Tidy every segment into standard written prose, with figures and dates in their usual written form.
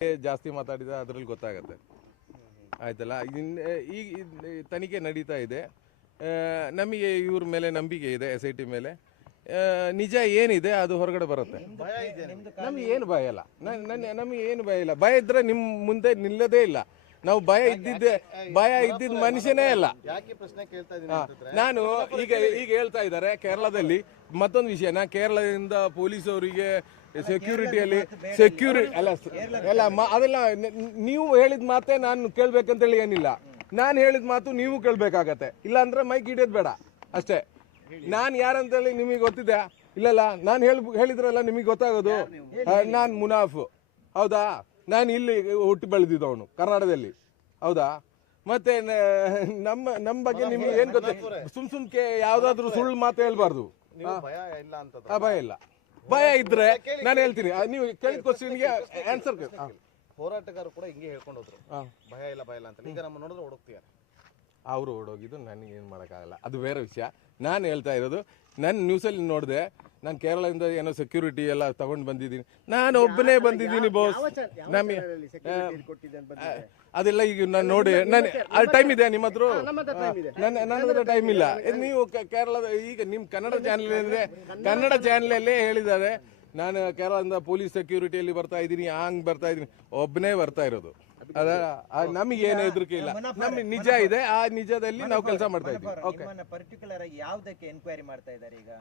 ಜಾಸ್ತಿ ಮಾತಾಡಿದ ಅದರಲ್ಲಿ ಗೊತ್ತಾಗತ್ತೆ ಆಯ್ತಲ್ಲ. ಈಗ ತನಿಖೆ ನಡೀತಾ ಇದೆ. ನಮಗೆ ಇವ್ರ ಮೇಲೆ ನಂಬಿಕೆ ಇದೆ, SIT ಮೇಲೆ. ನಿಜ ಏನಿದೆ ಅದು ಹೊರಗಡೆ ಬರುತ್ತೆ. ನಮಗೆ ಏನು ಭಯ ಇಲ್ಲ, ನಮಗೆ ಏನು ಭಯ ಇಲ್ಲ. ಭಯ ಇದ್ರೆ ನಿಮ್ಮ ಮುಂದೆ ನಿಲ್ಲದೇ ಇಲ್ಲ. ನಾವು ಭಯ ಇದ್ದಿದ್ದ ಮನುಷ್ಯನೇ ಅಲ್ಲ. ನಾನು ಈಗ ಹೇಳ್ತಾ ಇದ್ದಾರೆ ಕೇರಳದಲ್ಲಿ ಮತ್ತೊಂದು ವಿಷಯ. ನಾ ಕೇರಳದಿಂದ ಪೊಲೀಸ್ ಅವರಿಗೆ ಸೆಕ್ಯೂರಿಟಿಯಲ್ಲಿ ಅದೆಲ್ಲ ನೀವು ಹೇಳಿದ ಮಾತೇ ನಾನು ಕೇಳ್ಬೇಕಂತೇಳಿ ಏನಿಲ್ಲ. ನಾನು ಹೇಳಿದ ಮಾತು ನೀವು ಕೇಳ್ಬೇಕಾಗತ್ತೆ. ಇಲ್ಲಾಂದ್ರೆ ಮೈಕ್ ಹಿಡಿಯೋದು ಬೇಡ ಅಷ್ಟೇ. ನಾನು ಯಾರಂತೇಳಿ ನಿಮಗೆ ಗೊತ್ತಿದೆ? ಇಲ್ಲಲ್ಲ, ನಾನು ಹೇಳಿದ್ರಲ್ಲ ನಿಮಗೆ ಗೊತ್ತಾಗೋದು. ನಾನು ಮುನಾಫ್, ಹೌದಾ? ನಾನು ಇಲ್ಲಿ ಹುಟ್ಟಿ ಬೆಳೆದಿದ್ದವನು ಕರ್ನಾಟಕದಲ್ಲಿ, ಹೌದಾ? ಮತ್ತೆ ನಮ್ಮ ಬಗ್ಗೆ ನಿಮ್ಗೆ ಏನ್ ಗೊತ್ತ? ಸುಮ್ಕೆ ಯಾವ್ದಾದ್ರು ಸುಳ್ಳು ಮಾತು ಹೇಳ್ಬಾರ್ದು. ಭಯ ಇಲ್ಲ. ಭಯ ಇದ್ರೆ ನಾನು ಹೇಳ್ತೀನಿ. ನೀವು ಕೇಳಿದ ಕ್ವಶನ್ಗೆ ಆನ್ಸರ್. ಹೋರಾಟಗಾರರು ಕೂಡ ಹಿಂಗೆ ಹೇಳ್ಕೊಂಡು ಹೋದ್ರು, ಭಯ ಇಲ್ಲ ಅಂತ. ಈಗ ನಮ್ಮ ನೋಡಿದ್ರೆ ಹುಡುಕ್ತಿದ್ದಾರೆ. ಅವರು ಓಡೋಗಿದ್ದು ನನಗೆ ಏನು ಮಾಡೋಕ್ಕಾಗಲ್ಲ, ಅದು ಬೇರೆ ವಿಷಯ. ನಾನು ಹೇಳ್ತಾ ಇರೋದು, ನನ್ನ ನ್ಯೂಸಲ್ಲಿ ನೋಡಿದೆ, ನಾನು ಕೇರಳದಿಂದ ಏನೋ ಸೆಕ್ಯೂರಿಟಿ ಎಲ್ಲ ತಗೊಂಡು ಬಂದಿದ್ದೀನಿ. ನಾನು ಒಬ್ಬನೇ ಬಂದಿದ್ದೀನಿ ಬಾಸ್. ನಮಗೆ ಅದೆಲ್ಲ ಈಗ ನಾನು ನೋಡಿ, ಅದು ಟೈಮ್ ಇದೆ ನಿಮ್ಮ ಹತ್ರ? ನನ್ನ ಹತ್ರ ಟೈಮ್ ಇಲ್ಲ. ನೀವು ಕೇರಳದ ಈಗ ನಿಮ್ಮ ಕನ್ನಡ ಚಾನಲಲ್ಲೇ ಹೇಳಿದ್ದಾರೆ, ನಾನು ಕೇರಳದಿಂದ ಪೊಲೀಸ್ ಸೆಕ್ಯೂರಿಟಿಯಲ್ಲಿ ಬರ್ತಾ ಇದ್ದೀನಿ, ಬರ್ತಾ ಇದ್ದೀನಿ. ಒಬ್ಬನೇ ಬರ್ತಾ ಇರೋದು. ನಮಗೆ ಏನು ಹೆದರಿಕೆ ಇಲ್ಲ. ನಮಗೆ ನಿಜ ಇದೆ, ಆ ನಿಜದಲ್ಲಿ ನಾವು ಕೆಲಸ ಮಾಡ್ತಾ ಇದ್ದೀವಿ.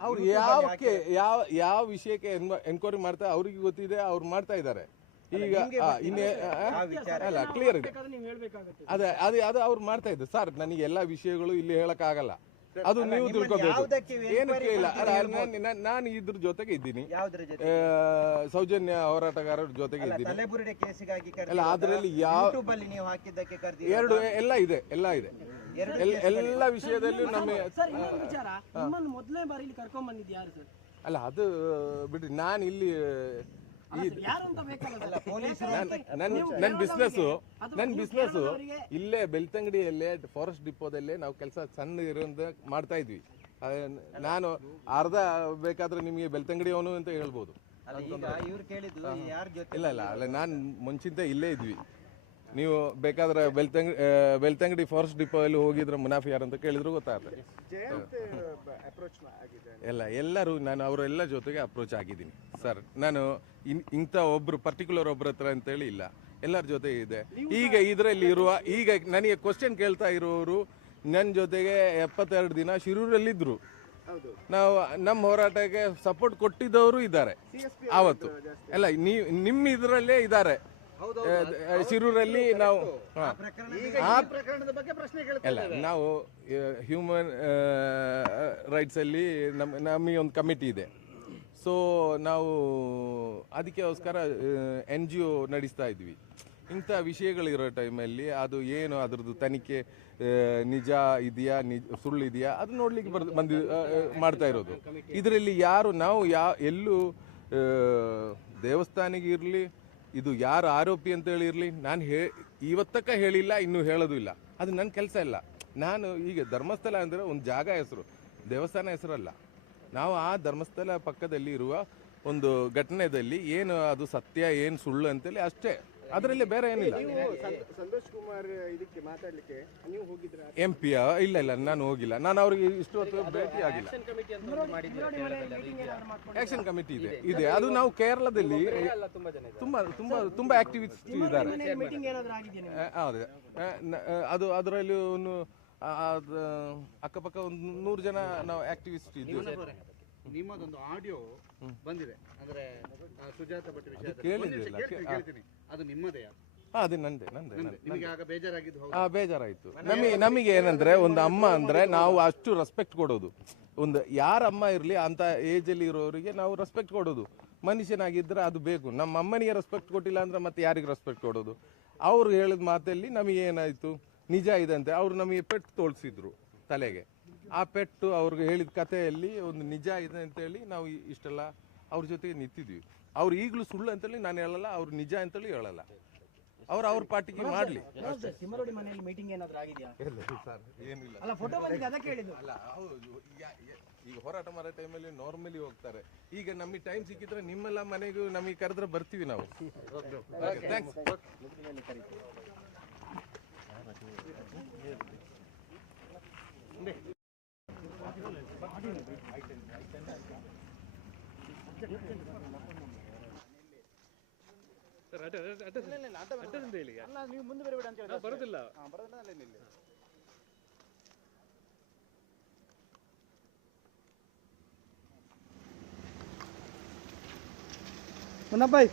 ಅವ್ರು ಯಾವ ವಿಷಯಕ್ಕೆ ಎನ್ಕ್ವೈರಿ ಮಾಡ್ತಾರೆ ಅವ್ರಿಗೆ ಗೊತ್ತಿದೆ, ಅವ್ರು ಮಾಡ್ತಾ ಇದ್ದಾರೆ. ಈಗ ಅಲ್ಲ, ಕ್ಲಿಯರ್ ಇದೆ. ಅದು ಅವ್ರು ಮಾಡ್ತಾ ಇದ್ದಾರೆ ಸರ್. ನನಗೆ ಎಲ್ಲ ವಿಷಯಗಳು ಇಲ್ಲಿ ಹೇಳಕ್ಕಾಗಲ್ಲ, ಅದು ನೀವು ತಿಳ್ಕೊಬೇಕು. ಏನಕ್ಕೆ ಇಲ್ಲ, ನಾನು ಇದ್ರ ಜೊತೆಗೆ ಇದ್ದೀನಿ, ಸೌಜನ್ಯ ಹೋರಾಟಗಾರರ ಜೊತೆಗೆ ಇದ್ದೀನಿ. ಅಲ್ಲ, ಅದರಲ್ಲಿ ಎಲ್ಲ ಇದೆ ಎಲ್ಲ ವಿಷಯದಲ್ಲೂ ಅಲ್ಲ, ಅದು ಬಿಡ್ರಿ. ನಾನು ಇಲ್ಲಿ ನನ್ನ ಬಿಸ್ನೆಸ್ ಇಲ್ಲೇ ಬೆಳ್ತಂಗಡಿಯಲ್ಲೇ ಫಾರೆಸ್ಟ್ ಡಿಪೋದಲ್ಲೇ ನಾವು ಕೆಲಸ ಸಣ್ಣ ಇರೋದು ಮಾಡ್ತಾ ಇದ್ವಿ. ನಾನು ಅರ್ಧ ಬೇಕಾದ್ರೆ ನಿಮಗೆ ಬೆಳ್ತಂಗಡಿ ಅಂತ ಹೇಳ್ಬೋದು. ಇಲ್ಲ, ನಾನು ಮುಂಚಿಂದ ಇಲ್ಲೇ ಇದ್ವಿ. ನೀವು ಬೇಕಾದ್ರೆ ಬೆಳ್ತಂಗಡಿ ಫಾರೆಸ್ಟ್ ಡಿಪೋ ಅಲ್ಲಿ ಹೋಗಿದ್ರೆ ಮುನಾಫಿ ಯಾರು ಅಂತ ಕೇಳಿದ್ರು ಗೊತ್ತಾಗುತ್ತೆ. ಎಲ್ಲರೂ ನಾನು ಅವರೆಲ್ಲ ಜೊತೆಗೆ ಅಪ್ರೋಚ್ ಆಗಿದ್ದೀನಿ ಸರ್. ನಾನು ಇಂಥ ಪರ್ಟಿಕ್ಯುಲರ್ ಒಬ್ಬರ ಹತ್ರ ಅಂತೇಳಿ ಇಲ್ಲ, ಎಲ್ಲರ ಜೊತೆ ಇದೆ. ಈಗ ಇದರಲ್ಲಿ ಈಗ ನನಗೆ ಕ್ವಶನ್ ಕೇಳ್ತಾ ಇರೋರು ನನ್ನ ಜೊತೆಗೆ 72 ದಿನ ಶಿರೂರಲ್ಲಿದ್ದರು. ನಾವು ನಮ್ಮ ಹೋರಾಟಕ್ಕೆ ಸಪೋರ್ಟ್ ಕೊಟ್ಟಿದ್ದವರು ಇದ್ದಾರೆ ಆವತ್ತು. ಅಲ್ಲ, ನಿಮ್ಮ ಇದರಲ್ಲೇ ಇದ್ದಾರೆ ಶಿರೂರಲ್ಲಿ. ನಾವು ಅಲ್ಲ, ನಾವು ಹ್ಯೂಮನ್ ರೈಟ್ಸ್ ಅಲ್ಲಿ ನಮಗೆ ಒಂದು ಕಮಿಟಿ ಇದೆ. ಸೊ ನಾವು ಅದಕ್ಕೋಸ್ಕರ NGO ನಡೆಸ್ತಾ ಇದ್ವಿ. ಇಂಥ ವಿಷಯಗಳಿರೋ ಟೈಮಲ್ಲಿ ಅದು ಏನು ಅದ್ರದ್ದು ತನಿಖೆ ನಿಜ ಇದೆಯಾ ಸುಳ್ಳಿದೆಯಾ ಅದು ನೋಡ್ಲಿಕ್ಕೆ ಮಾಡ್ತಾ ಇರೋದು. ಇದರಲ್ಲಿ ನಾವು ಎಲ್ಲೂ ದೇವಸ್ಥಾನಿಗೆ ಇರಲಿ, ಇದು ಯಾರು ಆರೋಪಿ ಅಂತ ಹೇಳಿರಲಿ, ನಾನು ಇವತ್ತಕ್ಕ ಹೇಳಿಲ್ಲ, ಇನ್ನೂ ಹೇಳೋದು ಇಲ್ಲ. ಅದು ನನ್ನ ಕೆಲಸ ಇಲ್ಲ. ನಾನು ಈಗ ಧರ್ಮಸ್ಥಳ ಅಂದರೆ ಒಂದು ಜಾಗ ಹೆಸರು, ದೇವಸ್ಥಾನ ಹೆಸರಲ್ಲ. ನಾವು ಆ ಧರ್ಮಸ್ಥಳ ಪಕ್ಕದಲ್ಲಿ ಇರುವ ಒಂದು ಘಟನೆಯಲ್ಲಿ ಏನು ಅದು ಸತ್ಯ ಏನು ಸುಳ್ಳು ಅಂತೇಳಿ ಅಷ್ಟೇ, ಅದರಲ್ಲಿ ಬೇರೆ ಏನಿಲ್ಲ. ಸಂತೋಷ್ ಕುಮಾರ್ ಇದಕ್ಕೆ ಮಾತಾಡ್ಲಿಕ್ಕೆ ನೀವು ಹೋಗಿದ್ರ? MP ಇಲ್ಲ, ನಾನು ಹೋಗಿಲ್ಲ. ನಾನು ಅವ್ರಿಗೆ ಇಷ್ಟು ಹೊತ್ತು ಭೇಟಿ ಆಗಿಲ್ಲ. ಆಕ್ಷನ್ ಕಮಿಟಿ ಇದೆ. ಅದು ನಾವು ಕೇರಳದಲ್ಲಿ ತುಂಬಾ ಆಕ್ಟಿವಿಸ್ಟ್ ಇದ್ದಾರೆ. ಅದು ಅದರಲ್ಲಿ ಒಂದು ಅಕ್ಕಪಕ್ಕ ಒಂದು 100 ಜನ ನಾವು ಆಕ್ಟಿವಿಸ್ಟ್ ಇದ್ದೀವಿ. ನಿಮ್ಮದೊಂದು ಆಡಿಯೋ ಬಂದಿದೆ, ಅಂದ್ರೆ ಸುಜಾತ ಭಟ್ ವಿಷಯ ಕೇಳ್ತೀನಿ, ಅದು ನಿಮ್ಮದೇ? ಅದು ನಂದೇ. ಬೇಜಾರಾಯ್ತು. ನಮಗೆ ಏನಂದ್ರೆ, ಒಂದು ಅಮ್ಮ ಅಂದ್ರೆ ನಾವು ಅಷ್ಟು ರೆಸ್ಪೆಕ್ಟ್ ಕೊಡೋದು. ಒಂದು ಯಾರ ಅಮ್ಮ ಇರಲಿ ಅಂತ ಏಜಲ್ಲಿ ಇರೋರಿಗೆ ನಾವು ರೆಸ್ಪೆಕ್ಟ್ ಕೊಡೋದು. ಮನುಷ್ಯನಾಗಿದ್ದರೆ ಅದು ಬೇಕು. ನಮ್ಮ ಅಮ್ಮನಿಗೆ ರೆಸ್ಪೆಕ್ಟ್ ಕೊಟ್ಟಿಲ್ಲ ಅಂದ್ರೆ ಮತ್ತೆ ಯಾರಿಗೆ ರೆಸ್ಪೆಕ್ಟ್ ಕೊಡೋದು? ಅವ್ರು ಹೇಳಿದ ಮಾತಲ್ಲಿ ನಮಗೆ ಏನಾಯ್ತು, ನಿಜ ಇದೆ ಅಂತ ಅವ್ರು ನಮಗೆ ಪೆಟ್ಟು ತೋರಿಸಿದ್ರು ತಲೆಗೆ. ಆ ಪೆಟ್ಟು ಅವ್ರಿಗೆ ಹೇಳಿದ ಕಥೆಯಲ್ಲಿ ಒಂದು ನಿಜ ಇದೆ ಅಂತೇಳಿ ನಾವು ಇಷ್ಟೆಲ್ಲ ಅವ್ರ ಜೊತೆಗೆ ನಿಂತಿದ್ವಿ. ಅವ್ರು ಈಗಲೂ ಸುಳ್ಳು ಅಂತೇಳಿ ನಾನು ಹೇಳಲ್ಲ, ಅವ್ರು ನಿಜ ಅಂತೇಳಿ ಹೇಳಲ್ಲ. ಅವ್ರ ಪಾರ್ಟಿಗೆ ಮಾಡ್ಲಿ. ತಿಮ್ಮರೋಡಿ ಮನೆಯಲ್ಲಿ ಮೀಟಿಂಗ್ ಏನಾದ್ರು ಆಗಿದೆಯಾ? ಸರ್ ಏನಿಲ್ಲ. ಅಲ್ಲ ಫೋಟೋ ಬಂದಿದೆ ಅದಕ್ಕೆ ಹೇಳಿದ್ದು. ಅಲ್ಲ ಹೌದು, ಈಗ ಹೋರಾಟ ಮಾಡೋ ಟೈಮಲ್ಲಿ ನಾರ್ಮಲಿ ಹೋಗ್ತಾರೆ. ಈಗ ನಮಗೆ ಟೈಮ್ ಸಿಕ್ಕಿದ್ರೆ ನಿಮ್ಮೆಲ್ಲ ಮನೆಗೂ ನಮಗೆ ಕರೆದ್ರೆ ಬರ್ತೀವಿ ನಾವು. ಥ್ಯಾಂಕ್ಸ್. ಅಲ್ಲ ನೀವು ಮುಂದೆ ಬರಬೇಡ ಅಂತ ಹೇಳಿ ಬರೋದಿಲ್ಲ ಅಲ್ಲೇ ನಿಲ್ಲಿ. ಮುನ್ನಪ್ಪಾಯ್